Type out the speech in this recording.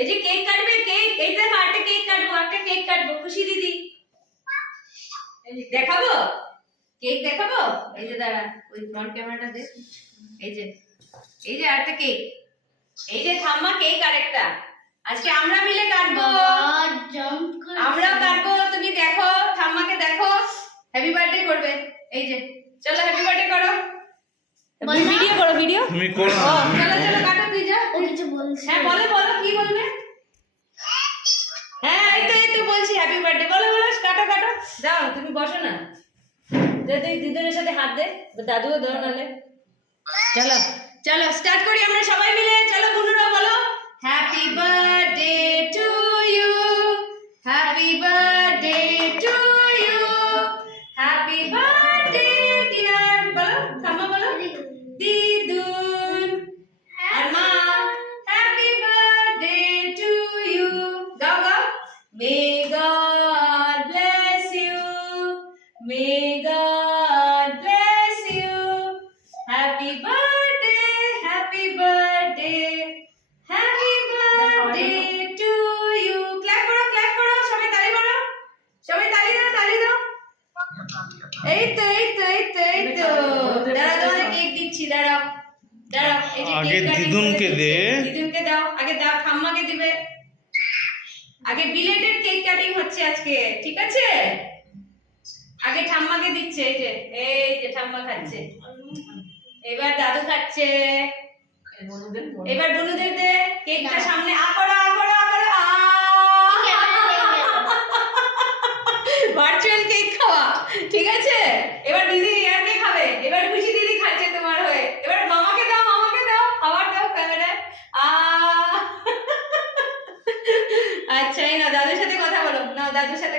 এই যে কেক কাটবে, কেক এই যে একটা কেক কাটবো, একটা কেক কাটবো, খুশি দিদি দেখাবো, কেক দেখাবো। এই যে দাঁড়া, ওই ফ্রন্ট ক্যামেরাটা দে। এই যে একটা কেক, এই যে ঠাম্মা কেক আরেকটা আজকে আমরা মিলে কাটবো, আমরাও কাটবো। তুমি দেখো, ঠাম্মাকে দেখো, হ্যাপি বার্থডে করবে। এই যে চলো হ্যাপি বার্থডে করো, ভিডিও করো, ভিডিও তুমি করো। চলো চলো কাটো, তুই যা। ও কিছু বলছে, হ্যাঁ বলো বলো, কি বলবে? হ্যাঁ এই তো বলছি হ্যাপি বার্থডে, বলো বলো, কাটো কাটো, যাও তুমি বসো না, দিদুনের সাথে হাত দে, দাদুও ধরো নালে। চলো চলো স্টার্ট করি আমরা সবাই মিলে, চলো বুনুরা বলো happy birthday to you, happy birthday to you, happy birthday dear, বলো ঠাম্মা বলো দিদুন আর মা, হ্যাপি বার্থডে টু ইউ, গাও গাও। May God bless you, may God bless you, happy birthday, happy birthday, happy birthday to you. Clap করো, সবাই তালি মারো, সবাই তালি দাও, তালি দাও। এই তো দাঁড়াও, তোমাদের কেক দিচ্ছি, দাঁড়াও দাঁড়াও। এই যে আগে কেক কাটিং দিদুনকে দে, দিদুনকে দাও, আগে দাও, ঠাম্মাকে দিবে আগে। বিলেটেড কেক কাটিং হচ্ছে আজকে, ঠিক আছে? আগে ঠাম্মাকে দিচ্ছে, এই যে ঠাম্মা খাচ্ছে, এবার দাদু খাচ্ছে, এবার বুনুদের দে কেকটা সামনে, আ করো ভার্চুয়াল কেক খাওয়া, ঠিক আছে? এবার দিদি আর কে খাবে? এবার খুশি দিদি খাচ্ছে তোমার হয়ে, এবার মামাকে দাও, আবার দাও ক্যামেরায়। আচ্ছা এই না, দাদুর সাথে কথা বলো, না দাদুর সাথে